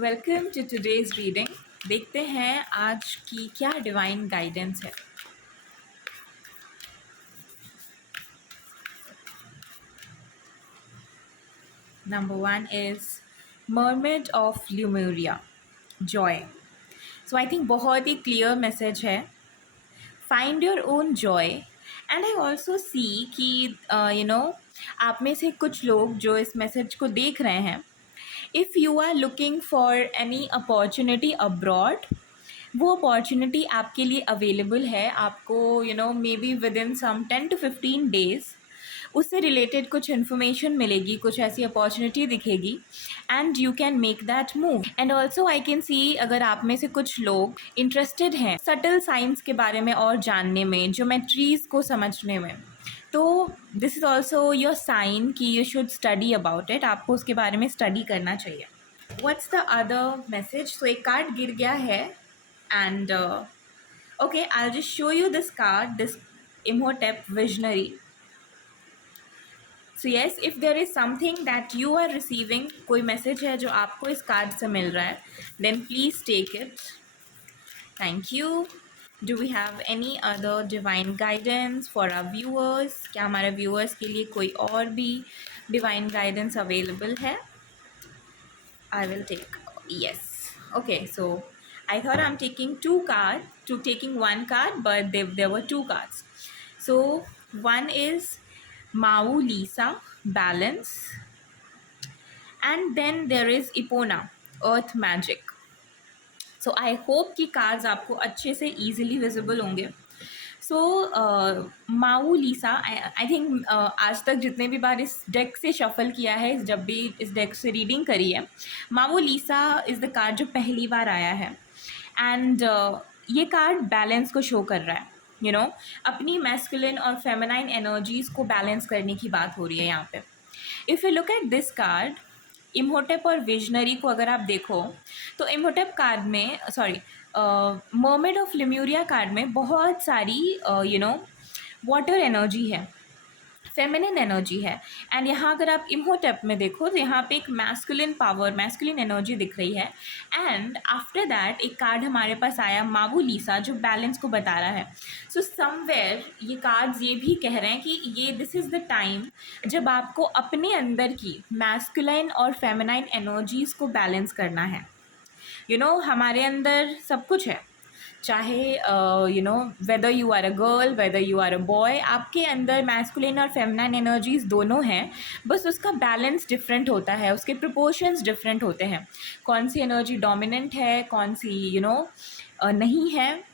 Welcome to today's reading. देखते हैं आज की क्या डिवाइन गाइडेंस है। Number 1 is mermaid of Lemuria, joy. So I think बहुत ही क्लियर मैसेज है। Find your own joy. And I also see कि आप में से कुछ लोग जो इस मैसेज को देख रहे हैं, if you are looking for any opportunity abroad, वो अपॉर्चुनिटी आपके लिए अवेलेबल है। आपको maybe within some 10 to 15 days उससे रिलेटेड कुछ इन्फॉर्मेशन मिलेगी, कुछ ऐसी अपॉर्चुनिटी दिखेगी and you can make that move. And also I can see अगर आप में से कुछ लोग इंटरेस्टेड हैं सटल साइंस के बारे में और जानने में, ज्योमेट्रीज को समझने में, तो this is also your sign कि you should study about it. आपको उसके बारे में स्टडी करना चाहिए। What's the other message? So एक कार्ड गिर गया है and okay, I'll just show you this card, this Imhotep visionary. So yes, if there is something that you are receiving, कोई मैसेज है जो आपको इस कार्ड से मिल रहा है, then please take it. Thank you. Do we have any other divine guidance for our viewers? क्या हमारे viewers के लिए कोई और भी divine guidance available है? I will take, yes. Okay, so I thought I'm taking one card, but there were two cards. So one is Mau Lisa, balance, and then there is Epona, earth magic. So I hope कि cards आपको अच्छे से easily visible होंगे। सो माऊ लीसा, I think आज तक जितने भी बार इस डेक से शफल किया है, जब भी इस डेक से रीडिंग करी है, माऊ लीसा इज़ द कार्ड जो पहली बार आया है। एंड ये कार्ड बैलेंस को शो कर रहा है। अपनी मैस्कुलिन और फेमिनाइन एनर्जीज़ को बैलेंस करने की बात हो रही है यहाँ पे। If you look at this card, Imhotep और विजनरी को अगर आप देखो तो इम्होटेप कार्ड में, सॉरी, मर्मेड ऑफ लेम्यूरिया कार्ड में बहुत सारी वाटर एनर्जी है, फेमिनिन एनर्जी है। एंड यहाँ अगर आप इम्होटेप में देखो तो यहाँ पे एक मैस्कुलिन पावर, मैस्कुलिन एनर्जी दिख रही है। एंड आफ्टर दैट एक कार्ड हमारे पास आया मावू लीसा, जो बैलेंस को बता रहा है। सो समवेयर ये कार्ड्स ये भी कह रहे हैं कि ये दिस इज़ द टाइम जब आपको अपने अंदर की मैस्कुलाइन और फेमिनाइन एनर्जीज़ को बैलेंस करना है। हमारे अंदर सब कुछ है, चाहे whether you are a girl, whether you are a boy, आपके अंदर मैस्कुलिन और फेमिनाइन एनर्जीज़ दोनों हैं। बस उसका बैलेंस डिफरेंट होता है, उसके प्रोपोर्शंस डिफरेंट होते हैं। कौन सी एनर्जी डोमिनेंट है, कौन सी नहीं है,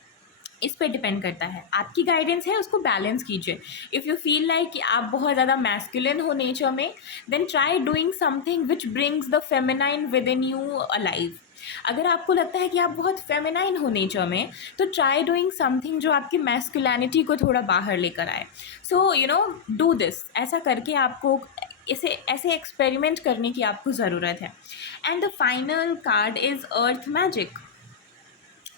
इस पे डिपेंड करता है। आपकी गाइडेंस है, उसको बैलेंस कीजिए। इफ़ यू फील लाइक कि आप बहुत ज़्यादा मैस्कुलिन हो नेचर में, then try doing something which brings the feminine within you alive. अगर आपको लगता है कि आप बहुत फेमिनाइन हो नेचर में, तो ट्राई डूइंग समथिंग जो आपकी मैस्कुलैनिटी को थोड़ा बाहर लेकर आए। So do this. ऐसा करके आपको ऐसे एक्सपेरिमेंट करने की आपको ज़रूरत है। And the final card is earth magic.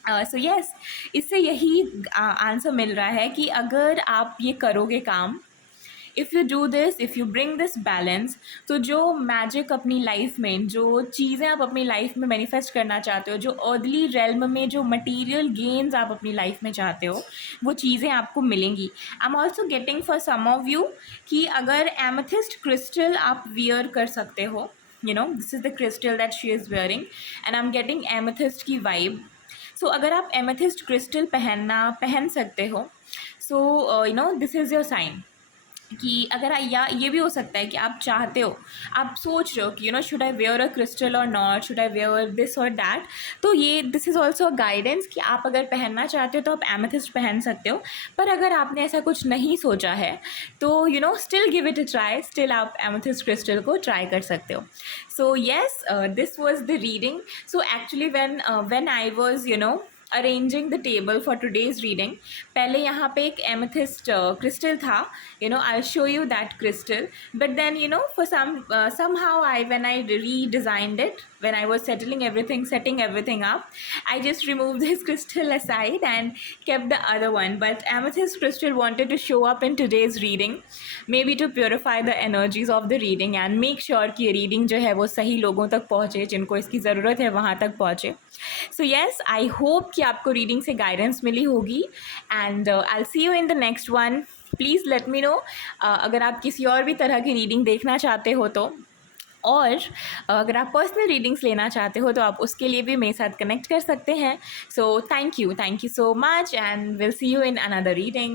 So yes, इससे यही आंसर मिल रहा है कि अगर आप ये करोगे काम, if you do this, if you bring this balance, तो जो मैजिक अपनी लाइफ में, जो चीज़ें आप अपनी लाइफ में मैनिफेस्ट करना चाहते हो, जो अर्दली रेल्म में जो मटीरियल गेन्स आप अपनी लाइफ में चाहते हो, वो चीज़ें आपको मिलेंगी। I am also getting for some of you कि अगर एमेथिस्ट क्रिस्टल आप वियर कर सकते हो, this is the crystal that she is wearing, and I am getting amethyst की वाइब। सो अगर आप एमेथिस्ट क्रिस्टल पहन सकते हो, so this is your sign कि अगर या ये भी हो सकता है कि आप चाहते हो, आप सोच रहे हो कि should I wear a crystal और नॉट, शुड आई वेयर दिस और दैट, तो ये this is also a guidance कि आप अगर पहनना चाहते हो तो आप एमेथिस्ट पहन सकते हो। पर अगर आपने ऐसा कुछ नहीं सोचा है तो still give it a try, still आप एमेथिस्ट क्रिस्टल को ट्राई कर सकते हो। So yes, this was the reading. So actually when I was arranging the table for today's reading, पहले यहाँ पे एक एमेथिस्ट क्रिस्टल था, I'll show you that crystal, but then for somehow when I redesigned it, when I was setting everything up, I just removed this crystal aside and kept the other one. But amethyst crystal wanted to show up in today's reading, maybe to purify the energies of the reading and make sure कि ये reading जो है वो सही लोगों तक पहुँचे, जिनको इसकी ज़रूरत है वहाँ तक पहुँचे. So yes, I hope कि आपको reading से guidance मिली होगी, and I'll see you in the next one. Please let me know अगर आप किसी और भी तरह की reading देखना चाहते हो तो, और अगर आप पर्सनल रीडिंग्स लेना चाहते हो तो आप उसके लिए भी मेरे साथ कनेक्ट कर सकते हैं. So thank you so much, and will see you in another reading.